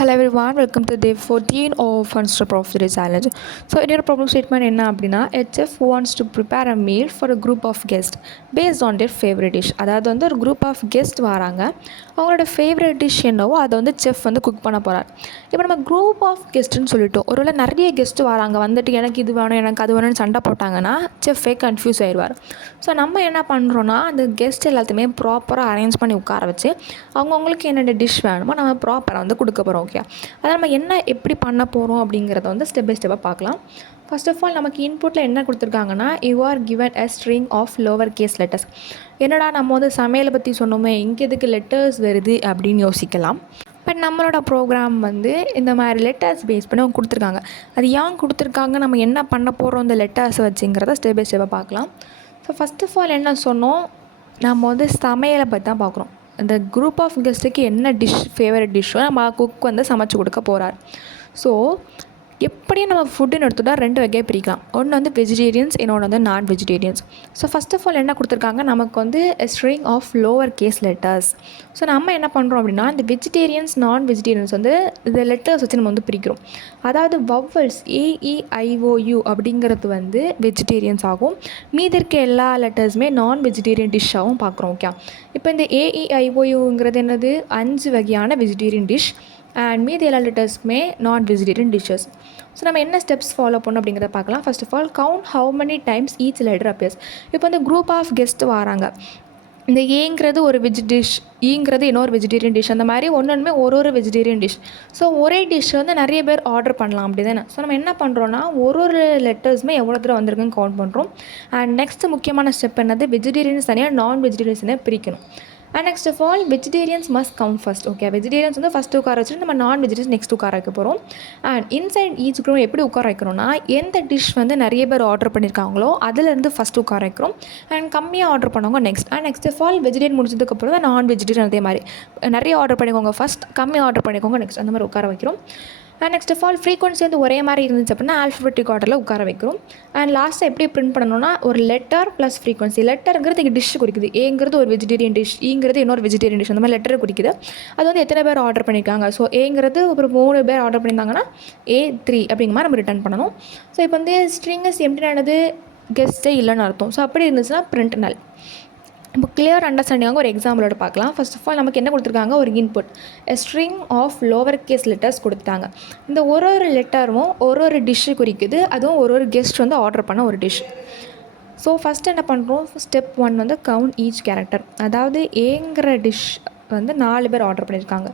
Hello everyone, welcome to day 14 of Fun Step of the Day Challenge. So, in your problem statement, என்ன அப்படின்னா a chef wants to prepare a meal for a group of guests based on their favorite dish. அதாவது வந்து ஒரு group of guest வராங்க, அவங்களோட favourite dish என்னவோ அதை வந்து செஃப் வந்து குக் பண்ண போகிறார். இப்போ நம்ம குரூப் ஆஃப் கெஸ்ட்டுன்னு சொல்லிட்டோம், ஒருவேளை நிறைய கெஸ்ட்டு வராங்க, வந்துட்டு எனக்கு இது வேணும் எனக்கு அது வேணும்னு சண்டை போட்டாங்கன்னா செஃப்பே கன்ஃபியூஸ் ஆயிடுவார். ஸோ நம்ம என்ன பண்ணுறோன்னா அந்த கெஸ்ட் எல்லாத்தையுமே ப்ராப்பராக அரேஞ்ச் பண்ணி உட்கார வச்சு அவங்கவுங்களுக்கு என்னென்ன டிஷ் வேணுமோ நம்ம ப்ராப்பராக வந்து கொடுக்க போகிறோம். ஓகே, அதை நம்ம என்ன எப்படி பண்ண போகிறோம் அப்படிங்கிறத வந்து ஸ்டெப் பை ஸ்டெப்பாக பார்க்கலாம். ஃபர்ஸ்ட் ஆஃப் ஆல் நமக்கு இன்புட்டில் என்ன கொடுத்துருக்காங்கன்னா you are given a string of lower case letters. என்னடா நம்ம வந்து சமையலை பற்றி சொன்னோமே, இங்கே எதுக்கு லெட்டர்ஸ் வருது அப்படின்னு யோசிக்கலாம். பட் நம்மளோட ப்ரோக்ராம் வந்து இந்த மாதிரி லெட்டர்ஸ் பேஸ் பண்ணி அவங்க கொடுத்துருக்காங்க. அது ஏன் கொடுத்துருக்காங்க, நம்ம என்ன பண்ண போகிறோம் இந்த லெட்டர்ஸ் வச்சுங்கிறத ஸ்டெப் பை ஸ்டெப்பாக பார்க்கலாம். ஸோ ஃபஸ்ட் ஆஃப் ஆல் என்ன சொன்னோம், நம்ம வந்து சமையலை பற்றி தான் பார்க்குறோம். இந்த குரூப் ஆஃப் கெஸ்ட்டுக்கு என்ன டிஷ் ஃபேவரட் டிஷ்ஷோ நம்ம குக் வந்து சமைச்சு கொடுக்க போகிறார். ஸோ எப்படியும் நம்ம ஃபுட்டுன்னு எடுத்துட்டா ரெண்டு வகையை பிரிக்கலாம். ஒன்று வந்து வெஜிடேரியன்ஸ், இன்னொன்று வந்து non vegetarians. So first of all என்ன கொடுத்துருக்காங்க, நமக்கு வந்து string of lower case letters. So நம்ம என்ன பண்ணுறோம் அப்படின்னா இந்த வெஜிடேரியன்ஸ் நான் வெஜிடேரியன்ஸ் வந்து இந்த லெட்டர்ஸ் வச்சு நம்ம வந்து பிரிக்கிறோம். அதாவது வவ்வல்ஸ் AEIOU அப்படிங்கிறது வந்து வெஜிடேரியன்ஸ் ஆகும், மீதி இருக்க எல்லா லெட்டர்ஸுமே நான் வெஜிடேரியன் டிஷ்ஷாகவும் பார்க்குறோம். ஓகே, இப்போ இந்த AEIOUங்கிறது என்னது, 5 வகையான வெஜிடேரியன் டிஷ் அண்ட் மீதி எல்லா லெட்டர்ஸ்க்குமே நான் வெஜிடேரியன் டிஷ்ஷஸ். ஸோ நம்ம என்ன ஸ்டெப்ஸ் ஃபாலோ பண்ணணும் அப்படிங்கிறத பார்க்கலாம். First of all count how many times each letter appears. இப்போ இந்த குரூப் ஆஃப் கெஸ்ட் வராங்க, இந்த ஏங்கிறது ஒரு வெஜ் டிஷ், ஈங்கிறது இன்னொரு வெஜிடேரியன் டிஷ், அந்த மாதிரி ஒன்று ஒரு வெஜிடேரியன் டிஷ். ஸோ ஒரே டிஷ் வந்து நிறைய பேர் ஆர்டர் பண்ணலாம் அப்படி தானே. ஸோ நம்ம என்ன பண்ணுறோன்னா ஒரு லெட்டர்ஸுமே எவ்வளோ தூரம் வந்திருக்குன்னு கவுண்ட் பண்ணுறோம். அண்ட் நெக்ஸ்ட் முக்கியமான ஸ்டெப் என்னது, வெஜிடேரியன்ஸ் தனியாக நான் வெஜிடேரியன்ஸ் தனியாக பிரிக்கணும். And next of all vegetarians must come first. Okay, vegetarians வந்து ஃபஸ்ட்டு உட்கார வச்சுட்டு நம்ம நான் வெஜிடேரியன்ஸ் நெக்ஸ்ட் உட்கார வைக்க போகிறோம். அண்ட் இன்சைட் ஈச் குரூப் எப்படி உட்கார வைக்கிறோம்னா எந்த டிஷ் வந்து நிறைய பேர் ஆர்டர் பண்ணியிருக்காங்களோ அதிலேருந்து ஃபஸ்ட்டு உட்கார வைக்கிறோம். அண்ட் கம்மியாக ஆர்டர் பண்ணவங்க next. And next of all vegetarian முடிச்சதுக்கப்புறம் தான் நான் வெஜிடேரியன் அதே மாதிரி நிறைய ஆர்டர் பண்ணிக்கோங்க ஃபஸ்ட், கம்மி ஆர்டர் பண்ணிக்கோங்க நெக்ஸ்ட், அந்த மாதிரி உட்கார வைக்கிறோம். And next of all frequency வந்து ஒரே மாதிரி இருந்துச்சு அப்படின்னா ஆல்ஃபபெட்டிக் ஆர்டரில் உட்கார வைக்கிறோம். அண்ட் லாஸ்ட்டாக எப்படி பிரிண்ட் பண்ணணும்னா ஒரு லெட்டர் ப்ளஸ் ஃப்ரீக்வன்சி. லெட்டருங்கிறது இங்கே டிஷ் குறிக்குது, ஏங்கிறது ஒரு வெஜிடேரியன் டிஷ், ஈங்கிறது இன்னொரு வெஜிடேரியன் டிஷ், அந்த மாதிரி லெட்டர் குறிக்குது. அது வந்து எத்தனை பேர் ஆர்டர் பண்ணியிருக்காங்க. ஸோ ஏங்கிறது ஒரு 3 பேர் ஆர்டர் பண்ணியிருந்தாங்கன்னா A3 அப்படிங்கிற மாதிரி நம்ம ரிட்டர்ன் பண்ணணும். ஸோ இப்போ வந்து ஸ்ட்ரிங்கஸ் எப்படினானது கெஸ்ட்டே இல்லைன்னு அர்த்தம். ஸோ அப்படி இருந்துச்சுன்னா பிரிண்ட் நல். இப்போ கிளியர் அண்டர்ஸ்டாண்டிங்காக ஒரு எக்ஸாம்பிளோட பார்க்கலாம். ஃபர்ஸ்ட் ஆஃப் ஆல் நமக்கு என்ன கொடுத்துருக்காங்க, ஒரு input string of lower case letters கொடுத்தாங்க. இந்த ஒரு லெட்டரும் ஒரு டிஷ்ஷு குறிக்குது, அதுவும் ஒரு கெஸ்ட் வந்து ஆர்டர் பண்ண ஒரு டிஷ். ஸோ ஃபஸ்ட் என்ன பண்ணுறோம், ஸ்டெப் 1 வந்து கவுண்ட் ஈச் கேரக்டர். அதாவது ஏங்கிற டிஷ் வந்து 4 பேர் ஆர்டர் பண்ணியிருக்காங்க,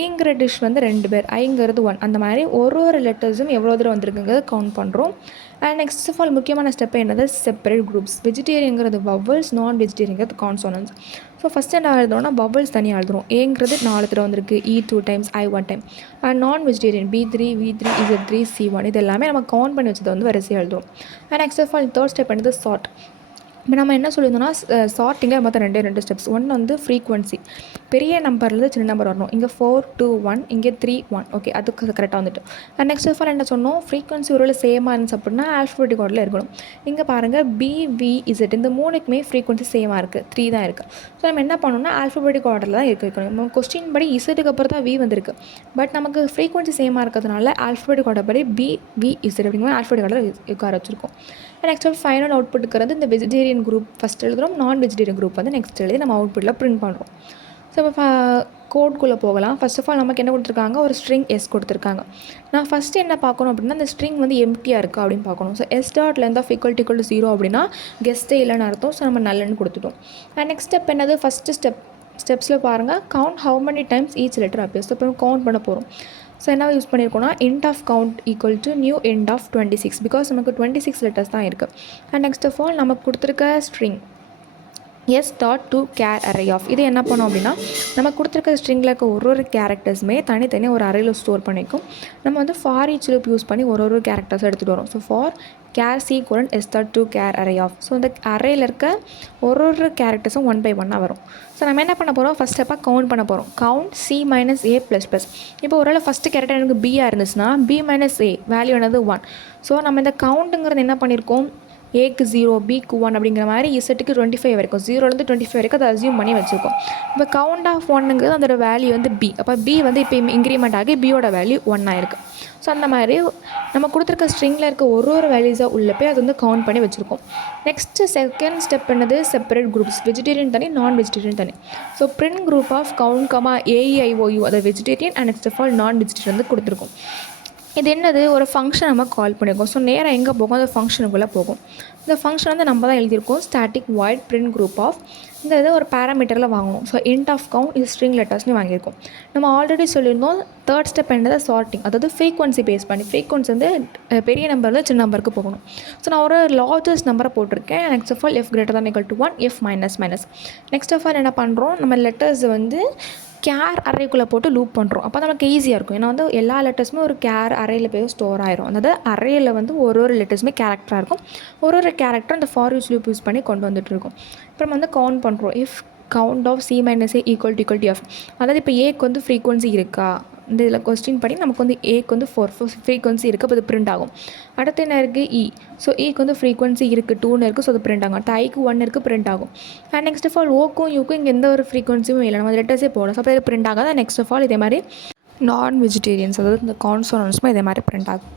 ஈங்கிற டிஷ் வந்து 2 பேர், ஐங்கிறது 1, அந்த மாதிரி ஒரு லெட்டர்ஸும் எவ்வளோ தூரம் வந்திருக்குங்கிறது கவுண்ட் பண்ணுறோம். அண்ட் நெக்ஸ்ட் ஆஃப் ஆல் முக்கியமான ஸ்டெப் என்னது, செப்பரேட் குரூப்ஸ். வெஜிடேரியங்கிறது வவ்வல்ஸ், நான் வெஜிடேரியங்கிறது கான்சோனன்ஸ். ஸோ ஃபஸ்ட் என்ன எழுதுறோம்னா வவ்வல்ஸ் தனியாக எழுதுறோம். ஏங்கிறது 4 தடவை வந்திருக்கு, E 2 times, I 1 time. And நான் vegetarian B3, V3, Z3, C1 இது எல்லாமே நம்ம கவுண்ட் பண்ணி வச்சதை வந்து வரிசையாக எழுதுறோம். And next of all third step என்னது, சார்ட். இப்போ நம்ம என்ன சொல்லியிருந்தோம்னா சார்ட்டிங்கில் மொத்தம் 2 ஸ்டெப்ஸ். ஒன்று வந்து ஃப்ரீக்வன்சி, பெரிய நம்பர்லேருந்து சின்ன நம்பர் வரணும். இங்கே 4 2 1, இங்கே 3 1. ஓகே, அதுக்கு கரெக்டாக வந்துட்டு. அண்ட் நெக்ஸ்ட் ஆஃப் ஆல் என்ன சொன்னோம், ஃப்ரீக்வன்சி ஒரு சேமாக இருந்துச்சு அப்படின்னா ஆல்ஃபபெட்டிக் ஆர்டரில் இருக்கணும். இங்கே பாருங்கள் BVZ இந்த 3க்குமே ஃப்ரீக்வன்சி சேமாக இருக்குது, 3 தான் இருக்குது. ஸோ நம்ம என்ன பண்ணணும்னா ஆல்ஃபபெட்டிக் ஆர்டரில் தான் வைக்கணும். நம்ம கொஸ்டின் படி இசட்டுக்கு அப்புறம் தான் V வந்திருக்கு, பட் நமக்கு ஃப்ரீக்வன்சி சேமாக இருக்கிறதுனால ஆல்ஃபபெட்டிக் ஆர்டர் படி BVZ அப்படிங்கிற ஆல்ஃபபெட்டிக் ஆர்டரில் உட்கார வச்சுருக்கோம். நெக்ஸ்ட் ஆஃப் ஃபைனல் அவுட்புட்டுக்கிறது இந்த வெஜிடேரியன் குரூப் ஃபஸ்ட் எழுதுகிறோம், நான் வெஜிடேரியன் குரூப் வந்து நெக்ஸ்ட் எழுதி நம்ம அவுட்புட்டில் பிரிண்ட் பண்ணுறோம். ஸோ இப்போ கோட்குள்ளே போகலாம். ஃபர்ஸ்ட் ஆஃப் ஆல் நமக்கு என்ன கொடுத்துருக்காங்க, ஒரு ஸ்ட்ரிங் S கொடுத்துருக்காங்க. நான் ஃபஸ்ட்டு என்ன பார்க்கணும் அப்படின்னா அந்த ஸ்ட்ரிங் வந்து எம்டியாக இருக்குது அப்படின்னு பார்க்கணும். ஸோ S.length of =0 அப்படின்னா கெஸ்ட்டே இல்லைன்னு அர்த்தம். ஸோ நம்ம நல்லன்னு கொடுத்துட்டோம். அண்ட் நெக்ஸ்ட் ஸ்டெப் என்னது, ஃபஸ்ட்டு ஸ்டெப்ஸில் பாருங்கள் count how many times each letter appears. இப்போ கவுண்ட் பண்ண போகிறோம். ஸோ என்ன யூஸ் பண்ணியிருக்கோம்னா int of count equal to new int of 26 because நமக்கு 26 லெட்டர்ஸ் தான் இருக்குது. அண்ட் நெக்ஸ்ட் ஆஃப் ஆல் நமக்கு கொடுத்துருக்க ஸ்ட்ரிங் S.toChar array of இது என்ன பண்ணோம் அப்படின்னா நம்ம கொடுத்துருக்க ஸ்ட்ரிங்கில் இருக்க ஒரு கேரக்டர்ஸுமே தனித்தனியாக ஒரு அரேயில் ஸ்டோர் பண்ணிக்கும். நம்ம வந்து ஃபார் ஈச் லூப் யூஸ் பண்ணி ஒரு கேரக்டர்ஸை எடுத்துகிட்டு வரோம். So for char C: S.toChar array of. So இந்த அரேயில் இருக்க ஒரு கேரக்டர்ஸும் 1 by 1 வரும். ஸோ நம்ம என்ன பண்ண போகிறோம், ஃபஸ்ட் ஸ்டெப்பாக கவுண்ட் பண்ண போகிறோம். Count C - A++. இப்போ ஒருவேளை ஃபஸ்ட்டு கேரக்டர் எனக்கு B இருந்துச்சுன்னா B - A வேல்யூ என்னது 1. ஸோ நம்ம இந்த கவுண்ட்டுங்கிறது என்ன பண்ணியிருக்கோம், ஏக்கு 0, பிக்கு 1 அப்படிங்கிற மாதிரி இசட்டுக்கு 25 வரைக்கும் 0லேருந்து 25 வரைக்கும் அதை அசியூம் பண்ணி வச்சுருக்கோம். இப்போ கவுண்ட் ஆஃப் ஒன்னுங்கிறது அதோட வேல்யூ வந்து பி. அப்போ பி வந்து இப்போ இன்க்ரிமெண்ட் ஆகி பியோட வேல்யூ 1 ஆயிருக்கு. ஸோ அந்த மாதிரி நம்ம கொடுத்துருக்க ஸ்ட்ரிங்கில் இருக்க ஒரு வேல்யூஸாக உள்ள போய் அது வந்து கவுண்ட் பண்ணி வச்சுருக்கோம். நெக்ஸ்ட்டு செகண்ட் ஸ்டெப் என்னது, செப்பரேட் குரூப்ஸ். வெஜிடேரியன் தனி, நான் வெஜிடேரியன் தனி. So print group of count comma AEIOU அதை vegetarian and next of all non vegetarian வந்து கொடுத்துருக்கோம். இது என்னது, ஒரு ஃபங்க்ஷன் நம்ம கால் பண்ணியிருக்கோம். ஸோ நேராக எங்கே போகும், அந்த ஃபங்க்ஷனுக்குள்ளே போகும். இந்த ஃபங்க்ஷன் வந்து நம்ம தான் எழுதியிருக்கோம், static void print group of. இந்த இதை ஒரு பேராமீட்டரில் வாங்கணும். ஸோ இன்ட் ஆஃப் கவுண்ட் இது ஸ்ட்ரிங் லெட்டர்ஸ்னு வாங்கியிருக்கோம். நம்ம ஆல்ரெடி சொல்லியிருந்தோம் தேர்ட் ஸ்டெப் என்னது, சார்ட்டிங். அதாவது ஃப்ரீக்வன்சி பேஸ் பண்ணி ஃப்ரீக்வன்சி வந்து பெரிய நம்பரில் சின்ன நம்பருக்கு போகணும். ஸோ நான் ஒரு லார்ஜஸ்ட் நம்பரை போட்டிருக்கேன். Next of all F greater than equal to 1, F minus minus. Next of all என்ன பண்ணுறோம், நம்ம லெட்டர்ஸ் வந்து கேர் அரேக்குள்ளே போட்டு லூப் பண்ணுறோம். அப்போ நமக்கு ஈஸியாக இருக்கும். ஏன்னா வந்து எல்லா லெட்டர்ஸுமே ஒரு கேர் அரேயில் போய் ஸ்டோர் ஆயிரும். அதாவது அரேயில் வந்து ஒரு லெட்டர்ஸுமே கேரக்டராக இருக்கும். ஒரு கேரக்டர் அந்த ஃபார் ஈச் லூப் யூஸ் பண்ணி கொண்டு வந்துட்டு இருக்கோம். அப்புறம் வந்து கவுண்ட் பண்ணுறோம். If count of C minus A equal to F. அதாவது இப்போ ஏக்கு வந்து ஃப்ரீக்வன்சி இருக்கா, இந்த இதில் கொஸ்டின் பண்ணி நமக்கு வந்து ஏக்கு வந்து 4 ஃப்ரீக்வன்சி இருக்குது. அப்போ அது பிரிண்ட் ஆகும். அடுத்து என்ன இருக்குது, E. ஸோ ஈக்கு வந்து ஃப்ரீக்வன்சி இருக்குது, 2ன்னு இருக்குது. ஸோ அது பிரிண்ட் ஆகும். அடுத்து ஐக்கு 1 இருக்குது, பிரிண்ட் ஆகும். அண்ட் நெக்ஸ்ட் ஆஃப் ஆல் ஓக்கும் யூக்கும் இங்கே எந்த ஒரு ஃப்ரீக்வன்சியும் இல்லை, நம்ம லெட்டர்ஸே போடலாம். ஸோ அப்போ இது பிரிண்ட் ஆகாது. நெக்ஸ்ட் ஆஃப் ஆல் இதே மாதிரி நான் வெஜிடேரியன்ஸ், அதாவது இந்த கான்சோனன்ஸுமே இதே மாதிரி பிரிண்ட் ஆகும்.